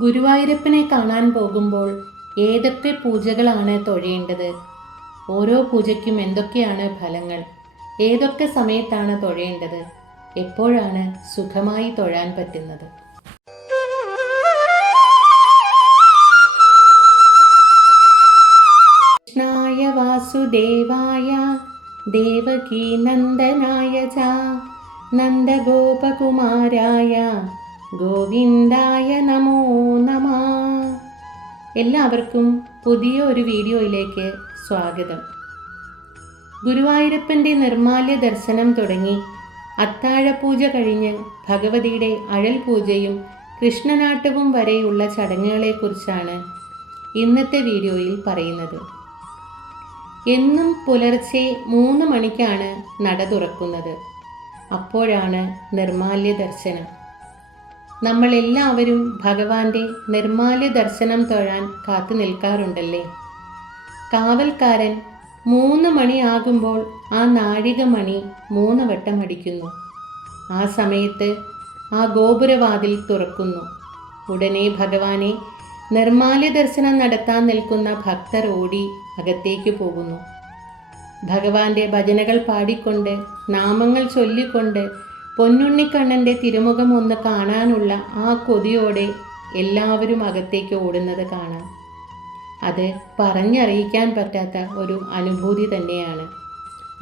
ഗുരുവായൂരപ്പനെ കാണാൻ പോകുമ്പോൾ ഏതൊക്കെ പൂജകളാണ് തൊഴേണ്ടത്? ഓരോ പൂജയ്ക്കും എന്തൊക്കെയാണ് ഫലങ്ങൾ? ഏതൊക്കെ സമയത്താണ് തൊഴേണ്ടത്? എപ്പോഴാണ് സുഖമായി തൊഴാൻ പറ്റുന്നത്? കൃഷ്ണായ വാസുദേവായ ദേവകീ നന്ദനായ ച നന്ദഗോപകുമാരായ ഗോവിന്ദായ നമോ നമഃ. എല്ലാവർക്കും പുതിയ ഒരു വീഡിയോയിലേക്ക് സ്വാഗതം. ഗുരുവായൂരപ്പൻ്റെ നിർമ്മാല്യ ദർശനം തുടങ്ങി അത്താഴപൂജ കഴിഞ്ഞ് ഭഗവതിയുടെ അഴൽ പൂജയും കൃഷ്ണനാട്ടവും വരെയുള്ള ചടങ്ങുകളെക്കുറിച്ചാണ് ഇന്നത്തെ വീഡിയോയിൽ പറയുന്നത്. എന്നും പുലർച്ചെ 3 മണിക്കാണ് നട തുറക്കുന്നത്. അപ്പോഴാണ് നിർമ്മാല്യ ദർശനം. നമ്മളെല്ലാവരും ഭഗവാന്റെ നിർമ്മാല്യ ദർശനം തൊഴാൻ കാത്തു നിൽക്കാറുണ്ടല്ലേ? കാവൽക്കാരൻ 3 മണിയാകുമ്പോൾ ആ നാഴിക മണി 3 വട്ടം അടിക്കുന്നു. ആ സമയത്ത് ആ ഗോപുരവാതിൽ തുറക്കുന്നു. ഉടനെ ഭഗവാനെ നിർമ്മാല്യ ദർശനം നടത്താൻ നിൽക്കുന്ന ഭക്തർ ഓടി അകത്തേക്ക് പോകുന്നു. ഭഗവാന്റെ ഭജനകൾ പാടിക്കൊണ്ട്, നാമങ്ങൾ ചൊല്ലിക്കൊണ്ട്, പൊന്നുണ്ണിക്കണ്ണൻ്റെ തിരുമുഖം ഒന്ന് കാണാനുള്ള ആ കൊതിയോടെ എല്ലാവരും അകത്തേക്ക് ഓടുന്നത് കാണാം. അത് പറഞ്ഞറിയിക്കാൻ പറ്റാത്ത ഒരു അനുഭൂതി തന്നെയാണ്.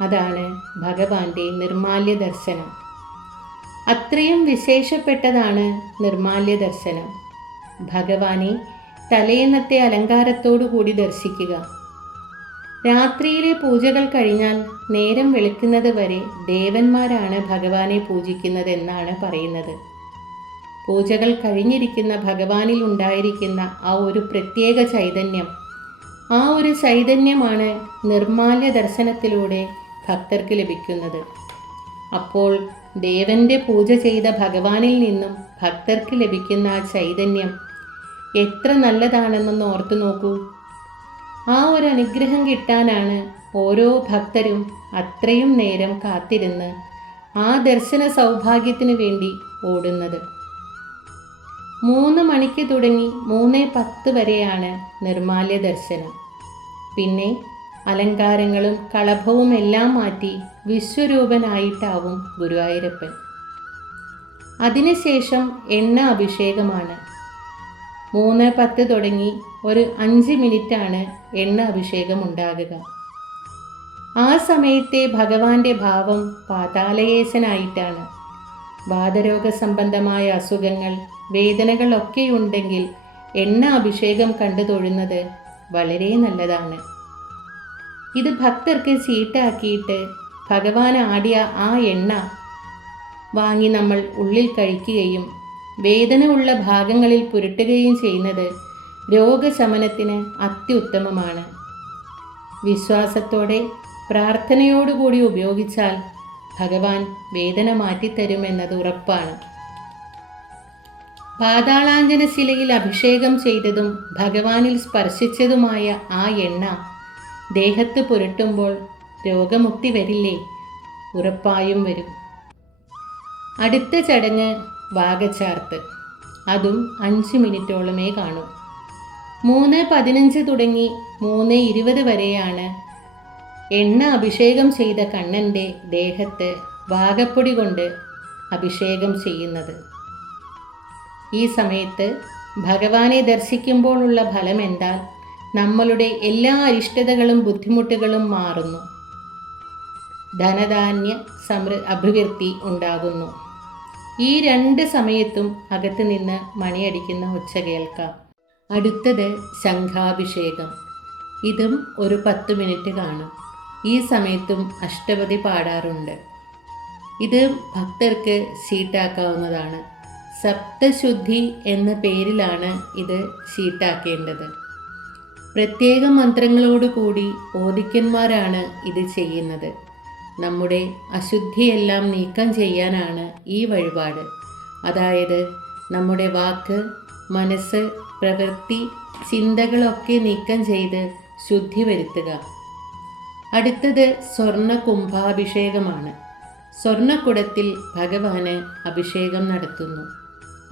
അതാണ് ഭഗവാന്റെ നിർമ്മാല്യ ദർശനം. അത്രയും വിശേഷപ്പെട്ടതാണ് നിർമ്മാല്യ ദർശനം. ഭഗവാനെ തലേന്നത്തെ അലങ്കാരത്തോടു കൂടി ദർശിക്കുക. രാത്രിയിലെ പൂജകൾ കഴിഞ്ഞാൽ നേരം വെളുക്കുന്നത് വരെ ദേവന്മാരാണ് ഭഗവാനെ പൂജിക്കുന്നത് എന്നാണ് പറയുന്നത്. പൂജകൾ കഴിഞ്ഞിരിക്കുന്ന ഭഗവാനിൽ ഉണ്ടായിരിക്കുന്ന ആ ഒരു പ്രത്യേക ചൈതന്യം, ആ ഒരു ചൈതന്യമാണ് നിർമ്മാല്യ ദർശനത്തിലൂടെ ഭക്തർക്ക് ലഭിക്കുന്നത്. അപ്പോൾ ദേവന്റെ പൂജ ചെയ്ത ഭഗവാനിൽ നിന്നും ഭക്തർക്ക് ലഭിക്കുന്ന ആ ചൈതന്യം എത്ര നല്ലതാണെന്നൊന്ന് ഓർത്തു നോക്കൂ. ആ ഒരു അനുഗ്രഹം കിട്ടാനാണ് ഓരോ ഭക്തരും അത്രയും നേരം കാത്തിരുന്ന് ആ ദർശന സൗഭാഗ്യത്തിനു വേണ്ടി ഓടുന്നത്. 3 മണിക്ക് തുടങ്ങി 3:10 വരെയാണ് നിർമ്മാല്യ ദർശനം. പിന്നെ അലങ്കാരങ്ങളും കളഭവും എല്ലാം മാറ്റി വിശ്വരൂപനായിട്ടാവും ഗുരുവായൂരപ്പൻ. അതിനുശേഷം എണ്ണ അഭിഷേകമാണ്. 3:10 തുടങ്ങി ഒരു 5 മിനിറ്റാണ് എണ്ണ അഭിഷേകം ഉണ്ടാകുക. ആ സമയത്തെ ഭഗവാന്റെ ഭാവം പാതാളയേശനായിട്ടാണ്. വാതരോഗ സംബന്ധമായ അസുഖങ്ങൾ, വേദനകളൊക്കെയുണ്ടെങ്കിൽ എണ്ണ അഭിഷേകം കണ്ടു തൊഴുന്നത് വളരെ നല്ലതാണ്. ഇത് ഭക്തർക്ക് ചീട്ടാക്കിയിട്ട് ഭഗവാൻ ആടിയ ആ എണ്ണ വാങ്ങി നമ്മൾ ഉള്ളിൽ കഴിക്കുകയും വേദന ഉള്ള ഭാഗങ്ങളിൽ പുരട്ടുകയും ചെയ്യുന്നത് രോഗശമനത്തിന് അത്യുത്തമമാണ്. വിശ്വാസത്തോടെ പ്രാർത്ഥനയോടുകൂടി ഉപയോഗിച്ചാൽ ഭഗവാൻ വേദന മാറ്റിത്തരുമെന്നത് ഉറപ്പാണ്. പാതാളാഞ്ജന ശിലയിൽ അഭിഷേകം ചെയ്തതും ഭഗവാനിൽ സ്പർശിച്ചതുമായ ആ എണ്ണ ദേഹത്ത് പുരട്ടുമ്പോൾ രോഗമുക്തി വരില്ലേ? ഉറപ്പായും വരും. അടുത്ത ചടങ്ങ് വാകച്ചാർത്ത്. അതും 5 മിനിറ്റോളമേ കാണൂ. 3:15 തുടങ്ങി 3:20 വരെയാണ് എണ്ണ അഭിഷേകം ചെയ്ത കണ്ണൻ്റെ ദേഹത്ത് വാകപ്പൊടി കൊണ്ട് അഭിഷേകം ചെയ്യുന്നത്. ഈ സമയത്ത് ഭഗവാനെ ദർശിക്കുമ്പോഴുള്ള ഫലം എന്താൽ നമ്മളുടെ എല്ലാ അരിഷ്ടതകളും ബുദ്ധിമുട്ടുകളും മാറുന്നു. ധനധാന്യ അഭിവൃദ്ധി ഉണ്ടാകുന്നു. ഈ 2 സമയത്തും അകത്ത് നിന്ന് മണിയടിക്കുന്ന ഒച്ച കേൾക്കാം. അടുത്തത് ശംഖാഭിഷേകം. ഇതും ഒരു 10 മിനിറ്റ് കാണും. ഈ സമയത്തും അഷ്ടപതി പാടാറുണ്ട്. ഇത് ഭക്തർക്ക് ഷീട്ടാക്കാവുന്നതാണ്. സപ്തശുദ്ധി എന്ന പേരിലാണ് ഇത് ഷീട്ടാക്കേണ്ടത്. പ്രത്യേക മന്ത്രങ്ങളോടുകൂടി ഓദിക്കന്മാരാണ് ഇത് ചെയ്യുന്നത്. നമ്മുടെ അശുദ്ധിയെല്ലാം നീക്കം ചെയ്യാനാണ് ഈ വഴിപാട്. അതായത് നമ്മുടെ വാക്ക്, മനസ്സ്, പ്രവൃത്തി, ചിന്തകളൊക്കെ നീക്കം ചെയ്ത് ശുദ്ധി വരുത്തുക. അടുത്തത് സ്വർണ്ണ കുംഭാഭിഷേകമാണ്. സ്വർണ്ണക്കുടത്തിൽ ഭഗവാന് അഭിഷേകം നടത്തുന്നു.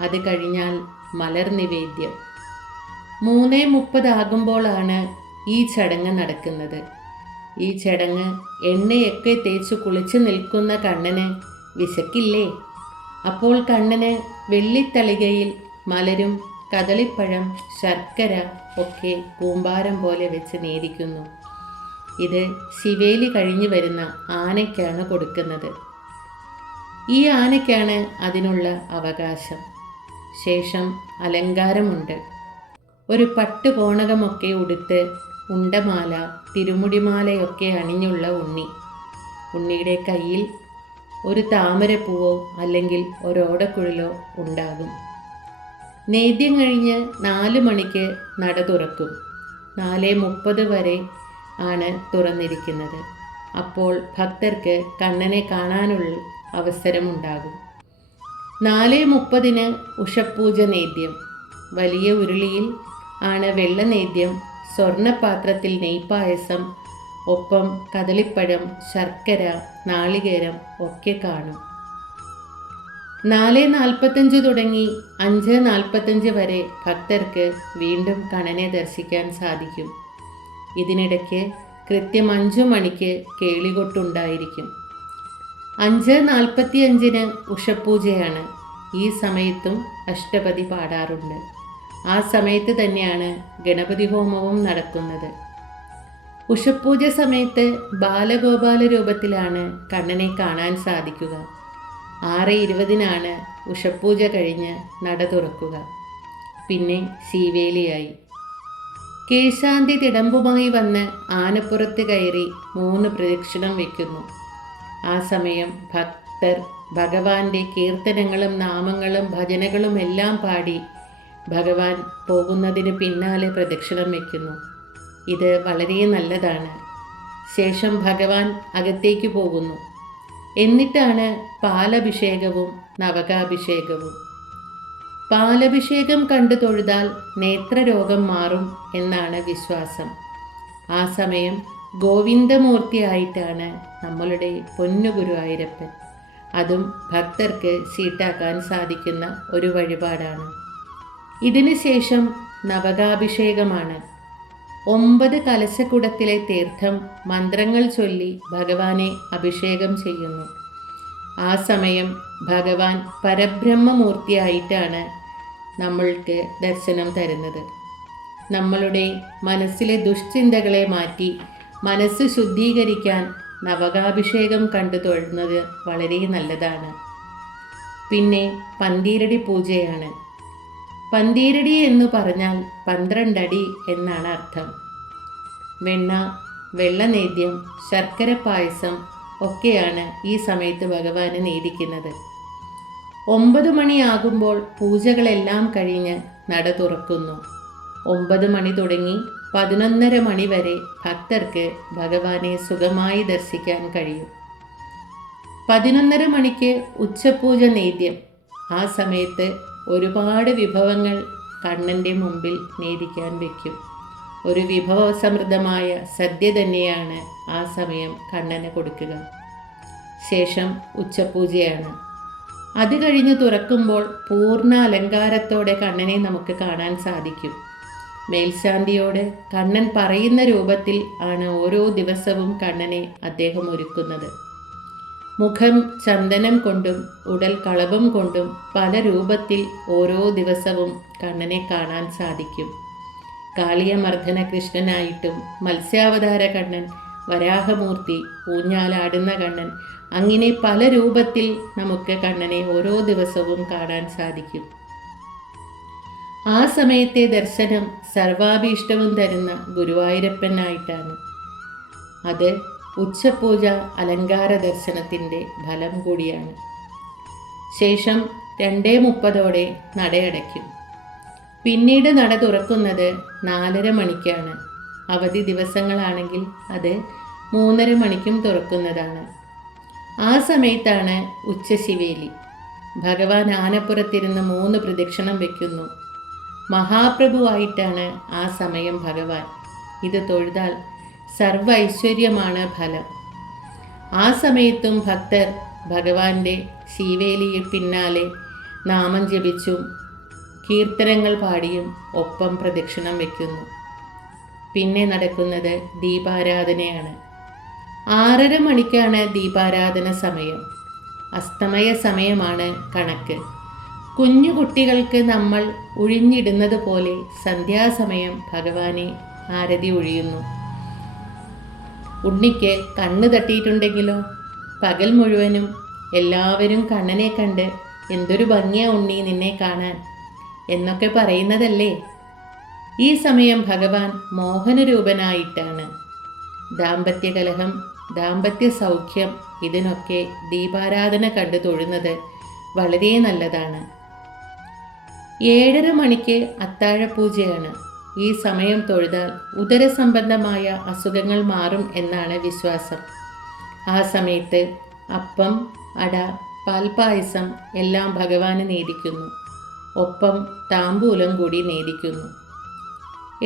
അത് കഴിഞ്ഞാൽ മലർ നിവേദ്യം. 3:30 ആകുമ്പോഴാണ് ഈ ചടങ്ങ് നടക്കുന്നത്. ഈ ചടങ്ങ് എണ്ണയൊക്കെ തേച്ച് കുളിച്ചു നിൽക്കുന്ന കണ്ണന് വിശക്കില്ലേ? അപ്പോൾ കണ്ണന് വെള്ളിത്തളികയിൽ മലരും കദളിപ്പഴം, ശർക്കര ഒക്കെ കൂമ്പാരം പോലെ വെച്ച് നേദിക്കുന്നു. ഇത് ശിവേലി കഴിഞ്ഞു വരുന്ന ആനയ്ക്കാണ് കൊടുക്കുന്നത്. ഈ ആനയ്ക്കാണ് അതിനുള്ള അവകാശം. ശേഷം അലങ്കാരമുണ്ട്. ഒരു പട്ടുകോണകമൊക്കെ ഉടുത്ത് ഉണ്ടമാല, തിരുമുടിമാലയൊക്കെ അണിഞ്ഞുള്ള ഉണ്ണിയുടെ കയ്യിൽ ഒരു താമരപ്പൂവോ അല്ലെങ്കിൽ ഒരോടക്കുഴലോ ഉണ്ടാകും. നേദ്യം കഴിഞ്ഞ് 4 മണിക്ക് നട തുറക്കും. 4:30 വരെ ആണ് തുറന്നിരിക്കുന്നത്. അപ്പോൾ ഭക്തർക്ക് കണ്ണനെ കാണാനുള്ള അവസരമുണ്ടാകും. 4:30 ഉഷപ്പൂജ നേദ്യം. വലിയ ഉരുളിയിൽ ആണ് വെള്ളനേദ്യം. സ്വർണ്ണപാത്രത്തിൽ നെയ്പായസം, ഒപ്പം കദളിപ്പഴം, ശർക്കര, നാളികേരം ഒക്കെ കാണും. 4:45 തുടങ്ങി 5:45 വരെ ഭക്തർക്ക് വീണ്ടും കണ്ണനെ ദർശിക്കാൻ സാധിക്കും. ഇതിനിടയ്ക്ക് കൃത്യം 5 മണിക്ക് കേളികൊട്ടുണ്ടായിരിക്കും. 5:45 ഉഷപ്പൂജയാണ്. ഈ സമയത്തും അഷ്ടപതി പാടാറുണ്ട്. ആ സമയത്ത് തന്നെയാണ് ഗണപതി ഹോമവും നടക്കുന്നത്. ഉഷപ്പൂജ സമയത്ത് ബാലഗോപാല രൂപത്തിലാണ് കണ്ണനെ കാണാൻ സാധിക്കുക. 6:20 ഉഷപ്പൂജ കഴിഞ്ഞ് നട തുറക്കുക. പിന്നെ ശീവേലിയായി. കീഴ്ശാന്തി തിടമ്പുമായി വന്ന് ആനപ്പുറത്ത് കയറി 3 പ്രദക്ഷിണം വയ്ക്കുന്നു. ആ സമയം ഭക്തർ ഭഗവാന്റെ കീർത്തനങ്ങളും നാമങ്ങളും ഭജനകളും എല്ലാം പാടി ഭഗവാൻ പോകുന്നതിന് പിന്നാലെ പ്രദക്ഷിണം വയ്ക്കുന്നു. ഇത് വളരെ നല്ലതാണ്. ശേഷം ഭഗവാൻ അകത്തേക്ക് പോകുന്നു. എന്നിട്ടാണ് പാലഭിഷേകവും നവകാഭിഷേകവും. പാലഭിഷേകം കണ്ടു തൊഴുതാൽ നേത്രരോഗം മാറും എന്നാണ് വിശ്വാസം. ആ സമയം ഗോവിന്ദമൂർത്തിയായിട്ടാണ് നമ്മളുടെ പൊന്നു ഗുരുവായൂരപ്പൻ. അതും ഭക്തർക്ക് ചീട്ടാക്കാൻ സാധിക്കുന്ന ഒരു വഴിപാടാണ്. ഇതിനു ശേഷം നവകാഭിഷേകമാണ്. 9 കലശക്കുടത്തിലെ തീർത്ഥം മന്ത്രങ്ങൾ ചൊല്ലി ഭഗവാനെ അഭിഷേകം ചെയ്യുന്നു. ആ സമയം ഭഗവാൻ പരബ്രഹ്മമൂർത്തിയായിട്ടാണ് നമ്മൾക്ക് ദർശനം തരുന്നത്. നമ്മളുടെ മനസ്സിലെ ദുശ്ചിന്തകളെ മാറ്റി മനസ്സ് ശുദ്ധീകരിക്കാൻ നവകാഭിഷേകം കണ്ടു തൊഴുന്നത് വളരെ നല്ലതാണ്. പിന്നെ പന്തീരടി പൂജയാണ്. പന്തീരടി എന്ന് പറഞ്ഞാൽ 12 അടി എന്നാണ് അർത്ഥം. വെള്ളനേദ്യം, ശർക്കര പായസം ഒക്കെയാണ് ഈ സമയത്ത് ഭഗവാന് നേദിക്കുന്നത്. 9 മണിയാകുമ്പോൾ പൂജകളെല്ലാം കഴിഞ്ഞ് നട തുറക്കുന്നു. 9 മണി തുടങ്ങി 11:30 മണി വരെ ഭക്തർക്ക് ഭഗവാനെ സുഖമായി ദർശിക്കാൻ കഴിയും. 11:30 മണിക്ക് ഉച്ചപൂജ നേദ്യം. ആ സമയത്ത് ഒരുപാട് വിഭവങ്ങൾ കണ്ണൻ്റെ മുമ്പിൽ നേദിക്കാൻ വയ്ക്കും. ഒരു വിഭവസമൃദ്ധമായ സദ്യ തന്നെയാണ് ആ സമയം കണ്ണന് കൊടുക്കുക. ശേഷം ഉച്ചപൂജയാണ്. അത് കഴിഞ്ഞ് തുറക്കുമ്പോൾ പൂർണ്ണ അലങ്കാരത്തോടെ കണ്ണനെ നമുക്ക് കാണാൻ സാധിക്കും. മേൽശാന്തിയോട് കണ്ണൻ പറയുന്ന രൂപത്തിൽ ആണ് ഓരോ ദിവസവും കണ്ണനെ അദ്ദേഹം ഒരുക്കുന്നത്. മുഖം ചന്ദനം കൊണ്ടും ഉടൽ കളഭം കൊണ്ടും പല രൂപത്തിൽ ഓരോ ദിവസവും കണ്ണനെ കാണാൻ സാധിക്കും. കാളിയമർദ്ദന കൃഷ്ണനായിട്ടും, മത്സ്യാവതാര കണ്ണൻ, വരാഹമൂർത്തി, ഊഞ്ഞാലാടുന്ന കണ്ണൻ, അങ്ങനെ പല രൂപത്തിൽ നമുക്ക് കണ്ണനെ ഓരോ ദിവസവും കാണാൻ സാധിക്കും. ആ സമയത്തെ ദർശനം സർവാഭീഷ്ടവും തരുന്ന ഗുരുവായൂരപ്പനായിട്ടാണ്. അത് ഉച്ചപൂജ അലങ്കാര ദർശനത്തിൻ്റെ ഫലം കൂടിയാണ്. ശേഷം 2:30 നടയടയ്ക്കും. പിന്നീട് നട തുറക്കുന്നത് 4:30 മണിക്കാണ്. അവധി ദിവസങ്ങളാണെങ്കിൽ അത് 3:30 മണിക്കും തുറക്കുന്നതാണ്. ആ സമയത്താണ് ഉച്ചശിവേലി. ഭഗവാൻ ആനപ്പുറത്തിരുന്ന് 3 പ്രദക്ഷിണം വയ്ക്കുന്നു. മഹാപ്രഭുവായിട്ടാണ് ആ സമയം ഭഗവാൻ. ഇത് തൊഴുതാൽ സർവ ഐശ്വര്യമാണ് ഫലം. ആ സമയത്തും ഭക്തർ ഭഗവാന്റെ ശീവേലിയിൽ പിന്നാലെ നാമം ജപിച്ചും കീർത്തനങ്ങൾ പാടിയും ഒപ്പം പ്രദക്ഷിണം വയ്ക്കുന്നു. പിന്നെ നടക്കുന്നത് ദീപാരാധനയാണ്. 6:30 മണിക്കാണ് ദീപാരാധന സമയം. അസ്തമയ സമയമാണ് കണക്ക്. കുഞ്ഞു കുട്ടികൾക്ക് നമ്മൾ ഒഴിഞ്ഞിടുന്നത് പോലെ സന്ധ്യാസമയം ഭഗവാനെ ആരതി ഒഴിയുന്നു. ഉണ്ണിക്ക് കണ്ണ് തട്ടിയിട്ടുണ്ടെങ്കിലോ പകൽ മുഴുവനും എല്ലാവരും കണ്ണനെ കണ്ട് എന്തൊരു ഭംഗിയാ ഉണ്ണി നിന്നെ കാണാൻ എന്നൊക്കെ പറയുന്നതല്ലേ. ഈ സമയം ഭഗവാൻ മോഹനരൂപനായിട്ടാണ്. ദാമ്പത്യകലഹം, ദാമ്പത്യ സൗഖ്യം, ഇതിനൊക്കെ ദീപാരാധന കണ്ടു തൊഴുന്നത് വളരെ നല്ലതാണ്. 7:30 മണിക്ക് അത്താഴപൂജയാണ്. ഈ സമയം തൊഴുതാൽ ഉദരസംബന്ധമായ അസുഖങ്ങൾ മാറും എന്നാണ് വിശ്വാസം. ആ സമയത്ത് അപ്പം, അട, പാൽപ്പായസം എല്ലാം ഭഗവാന് നേദിക്കുന്നു. ഒപ്പം താമ്പൂലം കൂടി നേദിക്കുന്നു.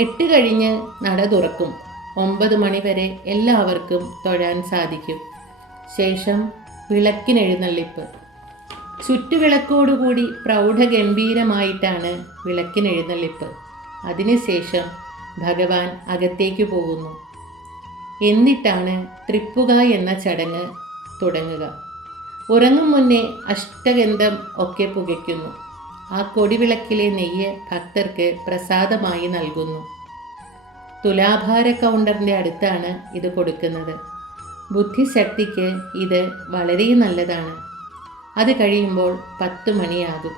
8 കഴിഞ്ഞ് നട തുറക്കും. 9 മണി വരെ എല്ലാവർക്കും തൊഴാൻ സാധിക്കും. ശേഷം വിളക്കിനെഴുന്നള്ളിപ്പ്. ചുറ്റുവിളക്കോടുകൂടി പ്രൗഢഗംഭീരമായിട്ടാണ് വിളക്കിനെഴുന്നള്ളിപ്പ്. അതിനുശേഷം ഭഗവാൻ അകത്തേക്ക് പോകുന്നു. എന്നിട്ടാണ് തൃപ്പുക എന്ന ചടങ്ങ് തുടങ്ങുക. ഉറങ്ങും മുന്നേ അഷ്ടഗന്ധം ഒക്കെ പുകയ്ക്കുന്നു. ആ കൊടിവിളക്കിലെ നെയ്യ് ഭക്തർക്ക് പ്രസാദമായി നൽകുന്നു. തുലാഭാര കൗണ്ടറിൻ്റെ അടുത്താണ് ഇത് കൊടുക്കുന്നത്. ബുദ്ധിശക്തിക്ക് ഇത് വളരെ നല്ലതാണ്. അത് കഴിയുമ്പോൾ 10 മണിയാകും.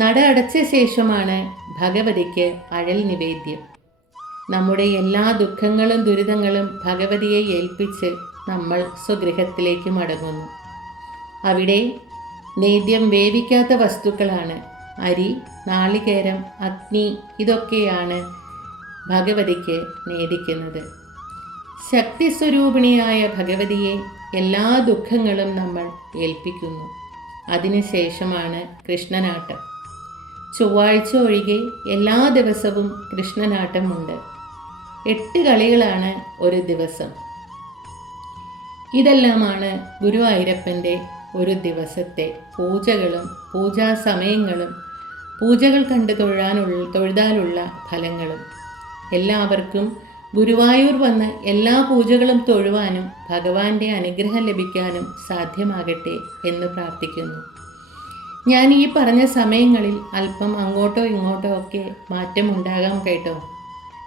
നട അടച്ച ശേഷമാണ് ഭഗവതിക്ക് അഴൽ നിവേദ്യം. നമ്മുടെ എല്ലാ ദുഃഖങ്ങളും ദുരിതങ്ങളും ഭഗവതിയെ ഏൽപ്പിച്ച് നമ്മൾ സ്വഗൃഹത്തിലേക്ക് മടങ്ങുന്നു. അവിടെ നേദ്യം വേവിക്കാത്ത വസ്തുക്കളാണ്. അരി, നാളികേരം, അഗ്നി, ഇതൊക്കെയാണ് ഭഗവതിക്ക് നേദിക്കുന്നത്. ശക്തിസ്വരൂപിണിയായ ഭഗവതിയെ എല്ലാ ദുഃഖങ്ങളും നമ്മൾ ഏൽപ്പിക്കുന്നു. അതിനുശേഷമാണ് കൃഷ്ണനാട്ടം. ചൊവ്വാഴ്ച ഒഴികെ എല്ലാ ദിവസവും കൃഷ്ണനാട്ടമുണ്ട്. 8 കളികളാണ് ഒരു ദിവസം. ഇതെല്ലാമാണ് ഗുരുവായൂരപ്പൻ്റെ ഒരു ദിവസത്തെ പൂജകളും പൂജാസമയങ്ങളും പൂജകൾ കണ്ട് തൊഴുതാലുള്ള ഫലങ്ങളും. എല്ലാവർക്കും ഗുരുവായൂർ വന്ന് എല്ലാ പൂജകളും തൊഴുവാനും ഭഗവാന്റെ അനുഗ്രഹം ലഭിക്കാനും സാധ്യമാകട്ടെ എന്ന് പ്രാർത്ഥിക്കുന്നു. ഞാൻ ഈ പറഞ്ഞ സമയങ്ങളിൽ അല്പം അങ്ങോട്ടോ ഇങ്ങോട്ടോ ഒക്കെ മാറ്റമുണ്ടാകാം കേട്ടോ.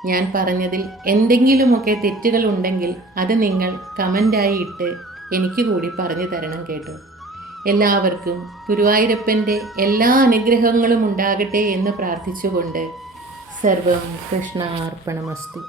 ഞാൻ പറഞ്ഞതിൽ എന്തെങ്കിലുമൊക്കെ തെറ്റുകൾ ഉണ്ടെങ്കിൽ അത് നിങ്ങൾ കമൻ്റായി ഇട്ട് എനിക്ക് കൂടി പറഞ്ഞു തരണം കേട്ടോ. എല്ലാവർക്കും ഗുരുവായൂരപ്പൻ്റെ എല്ലാ അനുഗ്രഹങ്ങളും ഉണ്ടാകട്ടെ എന്ന് പ്രാർത്ഥിച്ചുകൊണ്ട് സർവം കൃഷ്ണാർപ്പണമസ്തു.